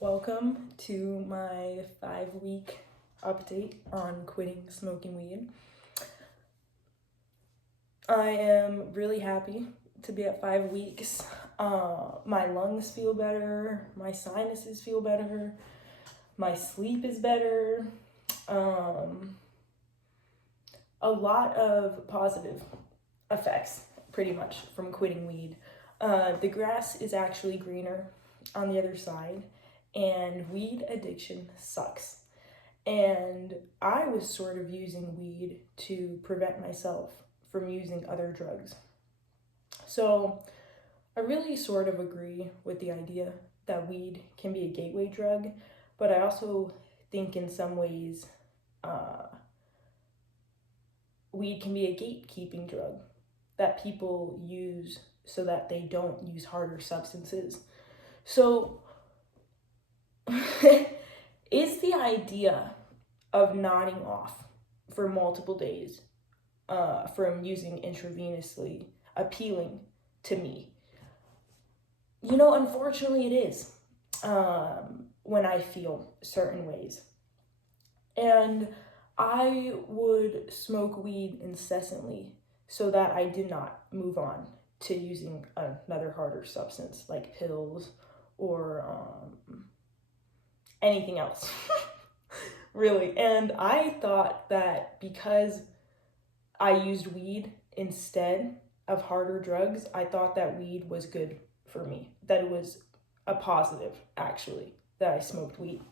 Welcome to my 5-week update on quitting smoking weed. I am really happy to be at 5 weeks. My lungs feel better, my sinuses feel better, my sleep is better. A lot of positive effects, pretty much, from quitting weed. The grass is actually greener on the other side, and weed addiction sucks. And I was sort of using weed to prevent myself from using other drugs. So I really sort of agree with the idea that weed can be a gateway drug, but I also think in some ways weed can be a gatekeeping drug that people use so that they don't use harder substances. So is the idea of nodding off for multiple days from using intravenously appealing to me? Unfortunately it is when I feel certain ways. And I would smoke weed incessantly so that I did not move on to using another harder substance like pills or anything else. Really. And I thought that because I used weed instead of harder drugs, I thought that weed was good for me, that it was a positive, actually, that I smoked weed.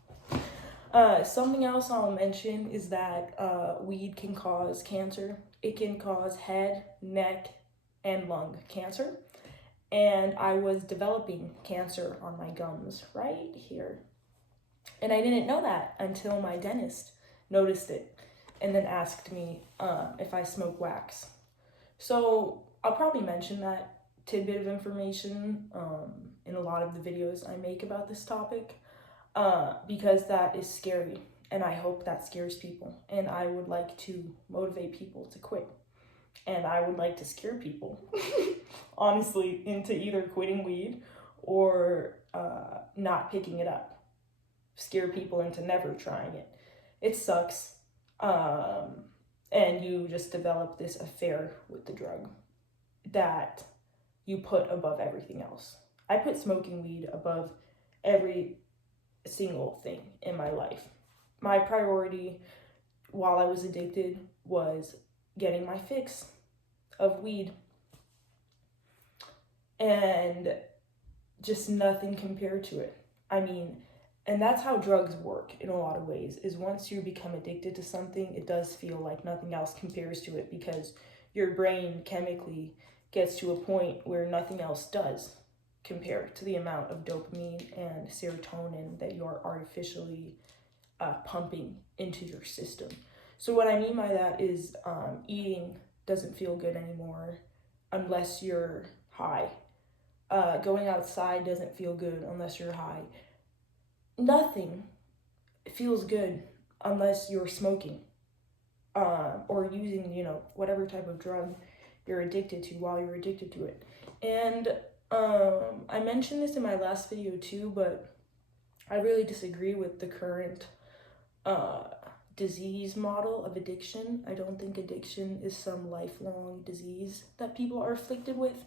Something else I'll mention is that weed can cause cancer. It can cause head, neck, and lung cancer. And I was developing cancer on my gums right here. And I didn't know that until my dentist noticed it and then asked me if I smoke wax. So I'll probably mention that tidbit of information in a lot of the videos I make about this topic because that is scary, and I hope that scares people, and I would like to motivate people to quit, and I would like to scare people honestly into either quitting weed or not picking it up. Scare people into never trying it. It sucks. And you just develop this affair with the drug that you put above everything else. I put smoking weed above every single thing in my life. My priority while I was addicted was getting my fix of weed. And just nothing compared to it. I mean, and that's how drugs work in a lot of ways, is once you become addicted to something, it does feel like nothing else compares to it because your brain chemically gets to a point where nothing else does compare to the amount of dopamine and serotonin that you're artificially pumping into your system. So what I mean by that is eating doesn't feel good anymore unless you're high. Going outside doesn't feel good unless you're high. Nothing feels good unless you're smoking or using, whatever type of drug you're addicted to while you're addicted to it. And I mentioned this in my last video too, but I really disagree with the current disease model of addiction. I don't think addiction is some lifelong disease that people are afflicted with.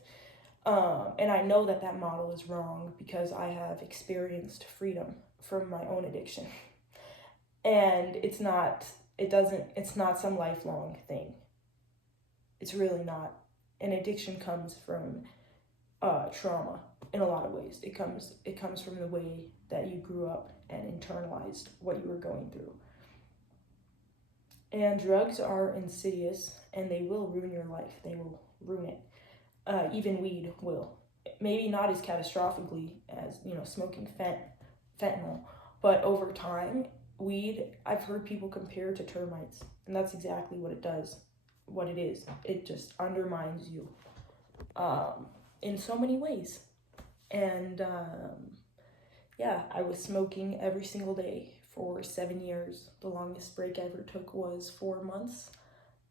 And I know that that model is wrong because I have experienced freedom from my own addiction. And it's not some lifelong thing. It's really not. And addiction comes from trauma in a lot of ways. It comes from the way that you grew up and internalized what you were going through. And drugs are insidious and they will ruin your life. They will ruin it. Even weed will. Maybe not as catastrophically as, smoking fentanyl, but over time, weed, I've heard people compare to termites, and that's exactly what it does, what it is. It just undermines you in so many ways. And I was smoking every single day for 7 years. The longest break I ever took was 4 months,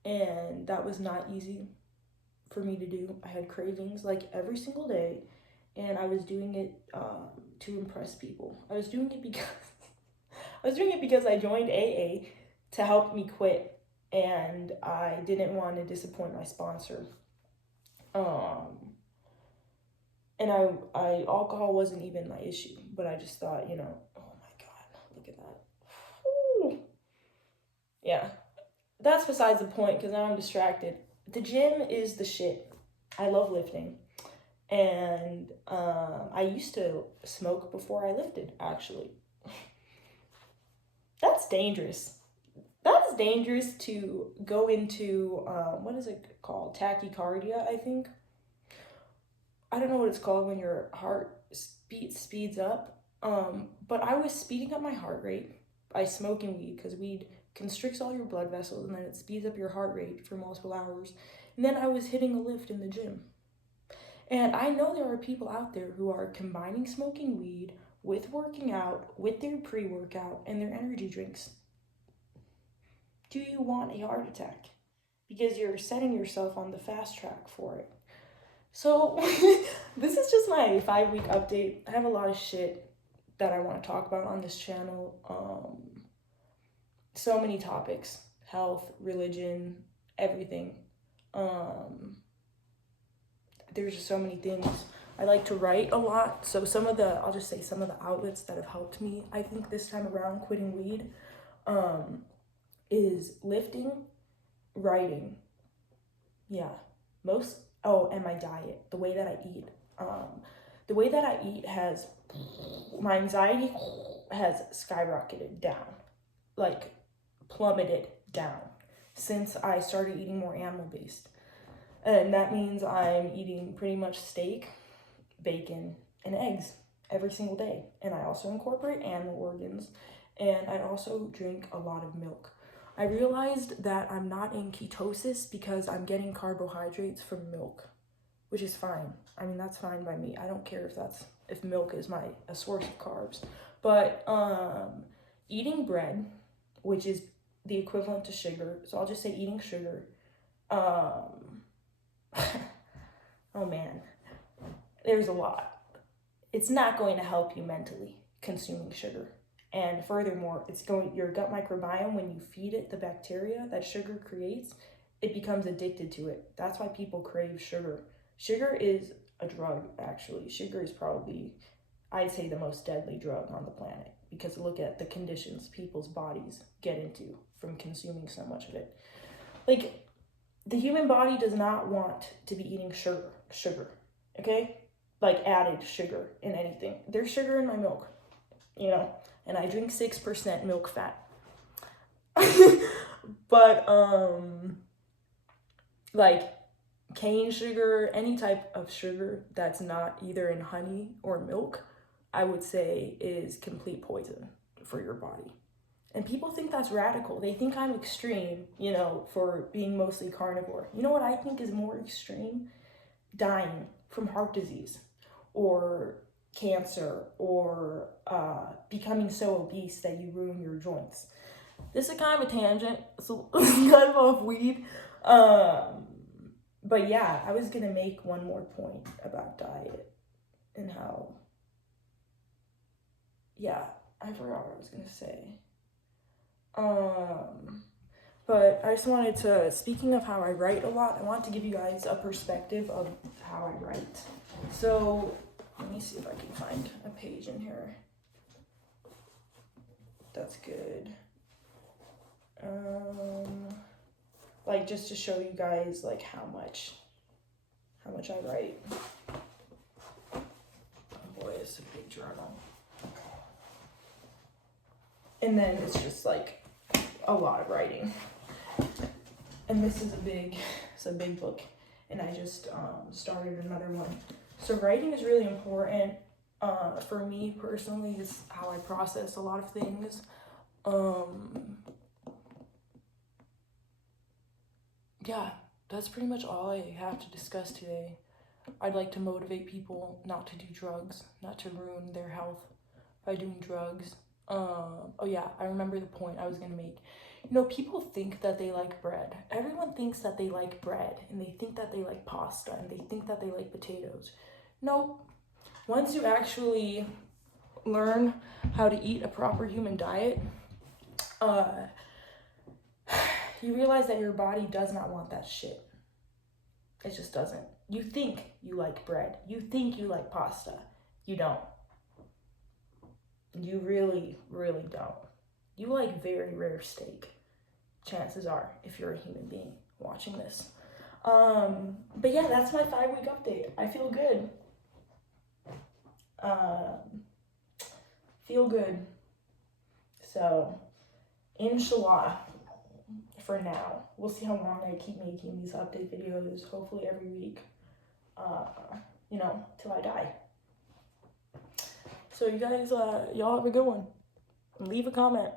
and that was not easy for me to do. I had cravings like every single day, and I was doing it to impress people. I was doing it because I joined AA to help me quit, and I didn't want to disappoint my sponsor. And I alcohol wasn't even my issue, but I just thought, oh my God, look at that. Whew. Yeah, that's besides the point because now I'm distracted. The gym is the shit. I love lifting. And I used to smoke before I lifted, actually. That's dangerous. That is dangerous to go into, what is it called? Tachycardia, I think. I don't know what it's called when your heart speeds up. But I was speeding up my heart rate by smoking weed, because weed constricts all your blood vessels and then it speeds up your heart rate for multiple hours. And then I was hitting a lift in the gym. And I know there are people out there who are combining smoking weed with working out, with their pre-workout and their energy drinks. Do you want a heart attack? Because you're setting yourself on the fast track for it. So this is just my 5-week update. I have a lot of shit that I want to talk about on this channel. So many topics: health, religion, everything. There's just so many things. I like to write a lot, so I'll just say some of the outlets that have helped me, I think, this time around quitting weed, is lifting, writing, and my diet, the way that I eat. The way that I eat my anxiety has skyrocketed down, like plummeted down, since I started eating more animal-based. And that means I'm eating pretty much steak, bacon, and eggs every single day. And I also incorporate animal organs, and I also drink a lot of milk. I realized that I'm not in ketosis because I'm getting carbohydrates from milk, which is fine. I mean, that's fine by me. I don't care if milk is a source of carbs. But eating bread, which is the equivalent to sugar, so I'll just say eating sugar. Oh man, there's a lot. It's not going to help you mentally, consuming sugar. And furthermore, your gut microbiome, when you feed it the bacteria that sugar creates, it becomes addicted to it. That's why people crave sugar. Sugar is a drug, actually. Sugar is probably, I'd say, the most deadly drug on the planet, because look at the conditions people's bodies get into from consuming so much of it. Like, the human body does not want to be eating sugar, okay? Like added sugar in anything. There's sugar in my milk, and I drink 6% milk fat. But, like cane sugar, any type of sugar that's not either in honey or milk, I would say is complete poison for your body. And people think that's radical. They think I'm extreme, for being mostly carnivore. You know what I think is more extreme? Dying from heart disease or cancer or becoming so obese that you ruin your joints. This is kind of a tangent, so it's kind of off weed. But yeah, I was going to make one more point about diet and how, I forgot what I was going to say. But I just wanted to, speaking of how I write a lot, I want to give you guys a perspective of how I write. So let me see if I can find a page in here. That's good. Like, just to show you guys like how much I write. Oh boy, it's a big journal. And then it's just like a lot of writing. And this is a big book, and I just started another one. So writing is really important. For me personally, is how I process a lot of things. That's pretty much all I have to discuss today. I'd like to motivate people not to do drugs, not to ruin their health by doing drugs. I remember the point I was gonna make. People think that they like bread. Everyone thinks that they like bread, and they think that they like pasta, and they think that they like potatoes. Nope. once you actually learn how to eat a proper human diet, you realize that your body does not want that shit. It just doesn't. You think you like bread. You think you like pasta. You don't. You really, really don't. You like very rare steak, chances are, if you're a human being watching this. But yeah, that's my 5-week update. I feel good. Feel good. So, inshallah, for now. We'll see how long I keep making these update videos, hopefully every week, till I die. So you guys, y'all have a good one. Leave a comment.